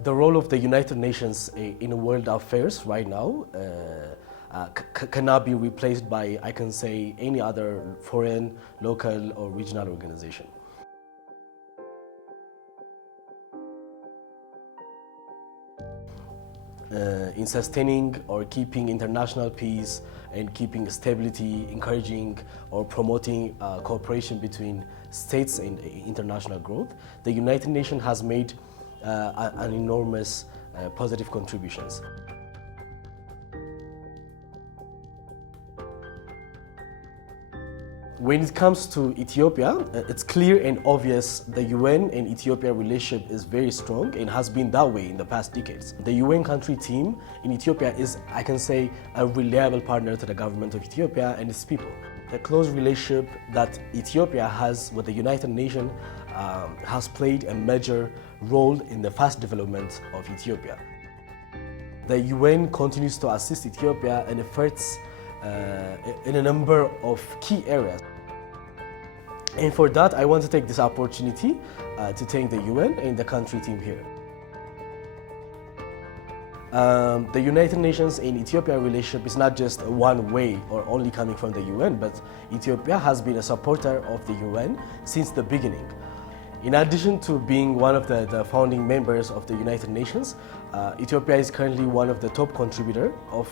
The role of the United Nations in world affairs right now cannot be replaced by, I can say, any other foreign, local or regional organization. In sustaining or keeping international peace and keeping stability, encouraging or promoting cooperation between states and international growth, the United Nations has made an enormous positive contributions. When it comes to Ethiopia, it's clear and obvious the UN and Ethiopia relationship is very strong and has been that way in the past decades. The UN country team in Ethiopia is, I can say, a reliable partner to the government of Ethiopia and its people. The close relationship that Ethiopia has with the United Nations has played a major role in the fast development of Ethiopia. The UN continues to assist Ethiopia in efforts in a number of key areas. And for that, I want to take this opportunity to thank the UN and the country team here. The United Nations and Ethiopia relationship is not just one way or only coming from the UN, but Ethiopia has been a supporter of the UN since the beginning. In addition to being one of the founding members of the United Nations, Ethiopia is currently one of the top contributors of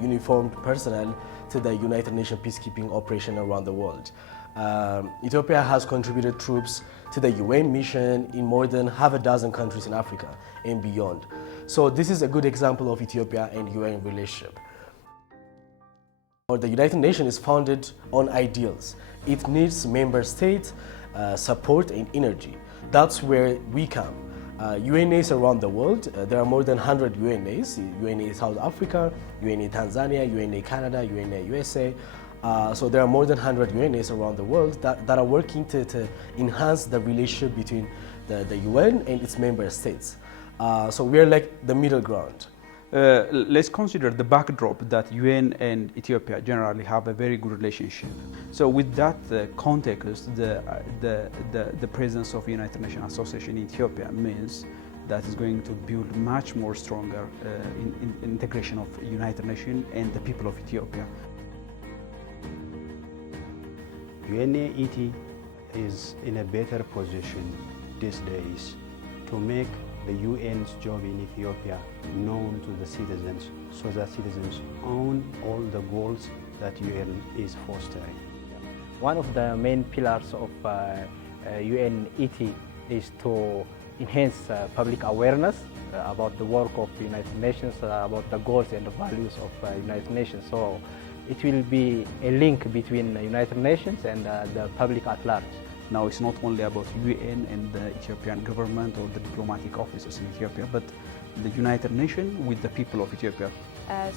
uniformed personnel to the United Nations peacekeeping operation around the world. Ethiopia has contributed troops to the UN mission in more than half a dozen countries in Africa and beyond. So this is a good example of Ethiopia and UN relationship. The United Nations is founded on ideals. It needs member states support and energy. That's where we come. UNAs around the world, there are more than 100 UNAs, UNA South Africa, UNA Tanzania, UNA Canada, UNA USA. So there are more than 100 UNAs around the world that are working to enhance the relationship between the UN and its member states. So we're like the middle ground. Let's consider the backdrop that UN and Ethiopia generally have a very good relationship. So with that context, the presence of United Nations Association in Ethiopia means that is going to build much more stronger in integration of United Nations and the people of Ethiopia. UNAET is in a better position these days to make the UN's job in Ethiopia known to the citizens so that citizens own all the goals that UN is fostering. One of the main pillars of UNET is to enhance public awareness about the work of the United Nations, about the goals and the values of United Nations. So it will be a link between the United Nations and the public at large. Now it's not only about UN and the Ethiopian government or the diplomatic offices in Ethiopia, but the United Nations with the people of Ethiopia.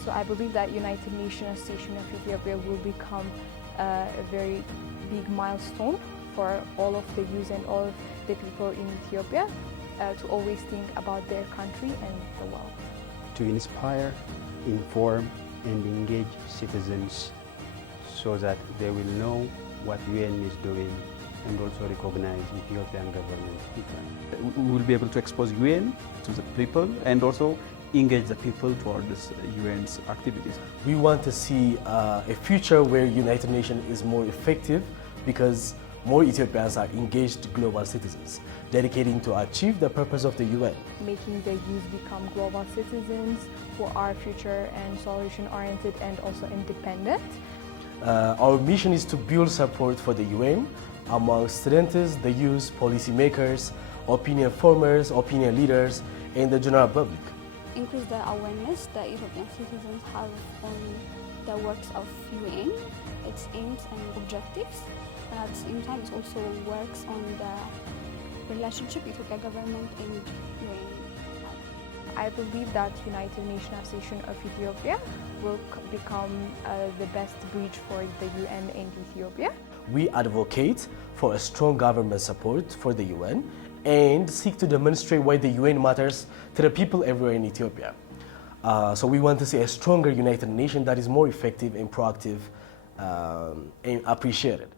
So I believe that United Nations Association of Ethiopia will become a very big milestone for all of the youth and all of the people in Ethiopia to always think about their country and the world. To inspire, inform and engage citizens so that they will know what UN is doing and also recognize Ethiopian government people. We will be able to expose UN to the people and also engage the people towards UN's activities. We want to see a future where United Nations is more effective because more Ethiopians are engaged global citizens, dedicating to achieve the purpose of the UN. Making the youth become global citizens who are future and solution-oriented and also independent. Our mission is to build support for the UN among students, the youth, policymakers, opinion formers, opinion leaders, and the general public. Increase the awareness that Ethiopian citizens have on the works of UN, its aims and objectives. And at the same time, it also works on the relationship Ethiopian government and UN. I believe that United Nations Association of Ethiopia will become the best bridge for the UN and Ethiopia. We advocate for a strong government support for the UN and seek to demonstrate why the UN matters to the people everywhere in Ethiopia. So we want to see a stronger United Nations that is more effective and proactive and appreciated.